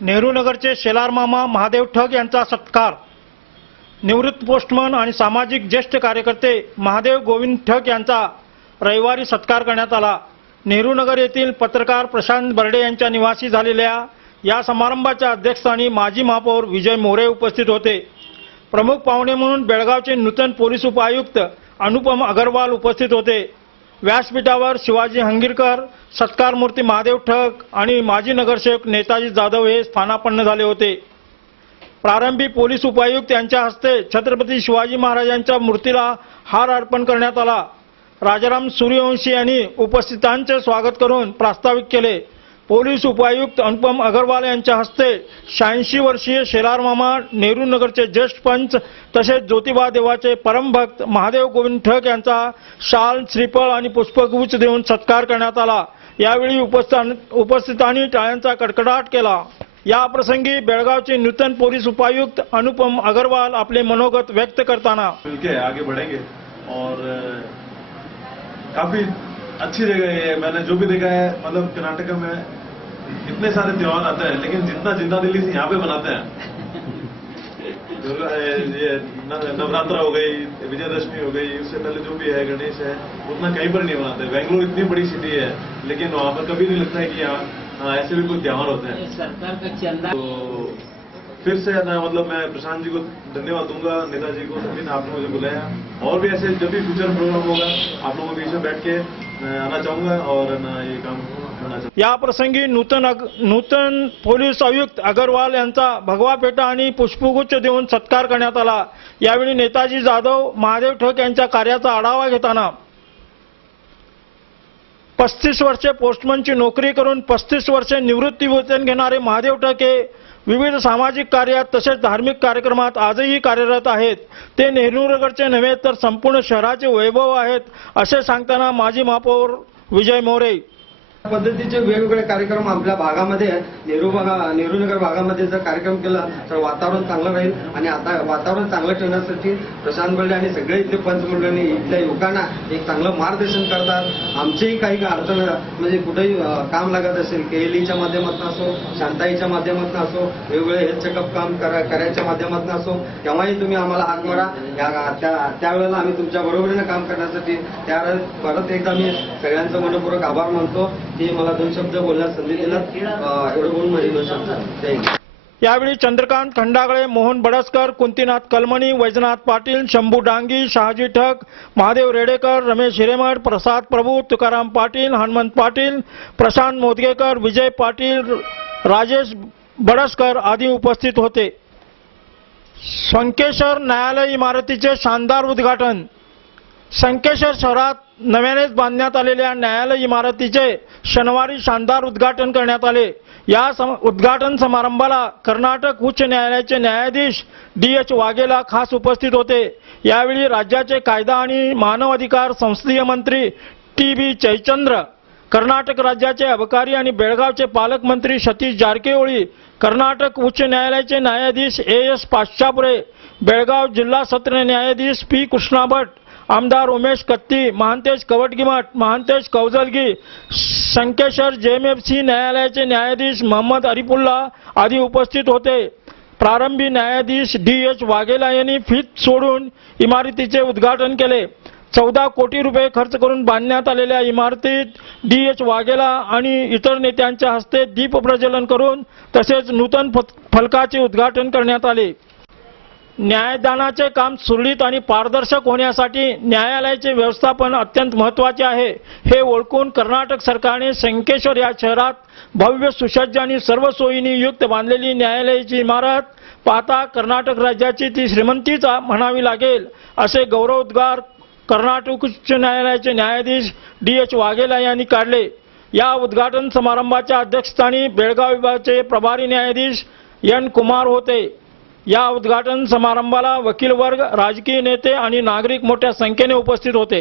नेहरूनगरचे शेलार मामा महादेव ठग यांचा सत्कार। निवृत्त पोस्टमन आणि सामाजिक ज्येष्ठ कार्यकर्ते महादेव गोविंद ठग यांचा रविवारी सत्कार करण्यात आला। नेहरूनगर येथील पत्रकार प्रशांत बर्डे यांच्या निवासी झालेल्या या समारंभाच्या अध्यक्षस्थानी माजी महापौर विजय मोरे उपस्थित होते। प्रमुख पाहुणे म्हणून बेळगावचे नूतन पोलीस उपायुक्त अनुपम अग्रवाल उपस्थित होते। व्यासपीठावर शिवाजी हंगीरकर, सत्कार मूर्ती महादेव ठग आणि माजी नगरसेवक नेताजी जाधव हे स्थानापन्न झाले होते। प्रारंभी पोलीस उपायुक्त यांच्या हस्ते छत्रपती शिवाजी महाराजांच्या मूर्तीला हार अर्पण करण्यात आला। राजाराम सूर्यवंशी यांनी उपस्थितांचे स्वागत करून प्रास्ताविक केले। पोलीस उपायुक्त अनुपम अग्रवाल यांच्या हस्ते 86 वर्षीय शेलार मामा, नेहरूनगरचे ज्येष्ठ पंच तसेच ज्योतिबा देवाचे परमभक्त महादेव गोविंद ठग यांचा शाल, श्रीफळ आणि पुष्पगुच्छ देऊन सत्कार करण्यात आला। यावेळी उपस्थितांनी टाळ्यांचा कडकडाट केला। या प्रसंगी बेळगावचे नूतन पोलीस उपायुक्त अनुपम अग्रवाल आपले मनोगत व्यक्त करताना मिलके आगे बढ़ेंगे और काफी अच्छी जगह है। मैंने जो भी देखा है, मतलब कर्नाटक में इतने सारे त्योहार आते हैं लेकिन जिंदा दिल्ली से यहाँ पे बनाते हैं। ये नवरात्रा हो गई, विजयदशमी हो गई, उससे पहले जो भी है गणेश है, उतना कहीं पर नहीं बनाते। बेंगलुरु इतनी बड़ी सिटी है लेकिन वहाँ पर कभी नहीं लगता है कि यहाँ ऐसे भी कोई त्योहार होते हैं। सरकार का चंदा तो फिर से मतलब मैं प्रशांत जी को धन्यवाद दूंगा, नेताजी को, सभी ने आपने मुझे बुलाया। और भी ऐसे जब भी फ्यूचर प्रोग्राम होगा आप लोगों के बीच में बैठ के आना चाहूंगा और ये काम करना चाहूंगा। या प्रसंगी नूतन पोलीस आयुक्त अग्रवाल यांचा भगवा पेटा आणि पुष्पगुच्छ देऊन सत्कार करण्यात आला। यावेळी नेताजी जाधव महादेव ठग यांच्या कार्याचा आढावा घेताना 35 वर्षे पोस्टमनची नोकरी करून 35 वर्षे निवृत्ती वेतन घेणारे महादेव ठग हे विविध सामाजिक कार्यात तसेच धार्मिक कार्यक्रमात आजही कार्यरत आहेत। ते नेहरूनगरचे नव्हे तर संपूर्ण शहराचे वैभव आहेत असे सांगताना माजी महापौर विजय मोरे पद्धतीचे वेगवेगळे कार्यक्रम आपल्या भागामध्ये नेहरूनगर भागामध्ये जर कार्यक्रम केला तर वातावरण चांगलं राहील। आणि आता वातावरण चांगलं ठेवण्यासाठी प्रशांत बर्डे आणि सगळे इथले पंचमंडळांनी इथल्या युवकांना एक चांगलं मार्गदर्शन करतात। आमचेही काही अडचण म्हणजे कुठेही काम लागत असेल, केएलईच्या माध्यमातून असो, शांताईच्या माध्यमातून असो, वेगवेगळे हेल्थ चेकअप काम करायच्या माध्यमातून असो, तेव्हाही तुम्ही आम्हाला हाक मारा। त्यावेळेला आम्ही तुमच्या बरोबरीने काम करण्यासाठी त्यावेळेस परत एकदा मी सगळ्यांचं मनपूर्वक आभार मानतो की मला 2 शब्द बोलण्यास संधी दिलात। एवढं बोलून माझी 2 शब्द। यावेळी चंद्रकांत खंडागळे, मोहन बडसकर, कुंतीनाथ कलमणी, वैजनाथ पाटील, शंभू डांगी, शहाजी ठग, महादेव रेडेकर, रमेश हिरेमठ, प्रसाद प्रभू, तुकाराम पाटील, हनुमंत पाटील, प्रशांत मोदगेकर, विजय पाटील, राजेश बडसकर आदी उपस्थित होते। संकेश्वर न्यायालय इमारतीचे शानदार उद्घाटन। संकेश्वर शहरात नव्यानेच बांधण्यात आलेल्या न्यायालय इमारतीचे शनिवारी शानदार उद्घाटन करण्यात आले। या उद्घाटन समारंभाला कर्नाटक उच्च न्यायालयाचे न्यायाधीश DH वाघेला खास उपस्थित होते। यावेळी राज्याचे कायदा आणि मानव अधिकार संसदीय मंत्री TB जयचंद्र, कर्नाटक राज्याचे अबकारी आणि बेळगावचे पालकमंत्री सतीश जारकिहोळी, कर्नाटक उच्च न्यायालयाचे न्यायाधीश AS पाश्चापुरे, बेळगाव जिल्हा सत्र न्यायाधीश P कृष्णा भट, आमदार उमेश कत्ती, महांतेश कवटगिमठ, महांतेश कौजलगी, संकेश्वर JMFC न्यायालयाचे न्यायाधीश मोहम्मद अरिफुल्ला आदी उपस्थित होते। प्रारंभी न्यायाधीश DH वाघेला यांनी फीत सोडून इमारतीचे उद्घाटन केले। 14 कोटी रुपये खर्च करून बांधण्यात आलेल्या इमारतीत DH वाघेला आणि इतर नेत्यांच्या हस्ते दीप प्रज्वलन करून तसेच नूतन फलकाचे उद्घाटन करण्यात आले। न्यायदानाचे काम सुरळीत आणि पारदर्शक होण्यासाठी न्यायालयाचे व्यवस्थापन अत्यंत महत्त्वाचे आहे हे ओळखून कर्नाटक सरकारने संकेश्वर या शहरात भव्य, सुसज्ज आणि सर्व सोयींनी युक्त बांधलेली न्यायालयाची इमारत पाहता कर्नाटक राज्याची ती श्रीमंतीच म्हणावी लागेल असे गौरवोद्गार कर्नाटक उच्च न्यायालयाचे न्यायाधीश DH वाघेला यांनी काढले। या उद्घाटन समारंभाच्या अध्यक्षस्थानी बेळगाव विभागाचे प्रभारी न्यायाधीश N कुमार होते। या उद्घाटन समारंभाला वकील वर्ग, राजकीय नेते आणि नागरिक मोठ्या संख्येने उपस्थित होते।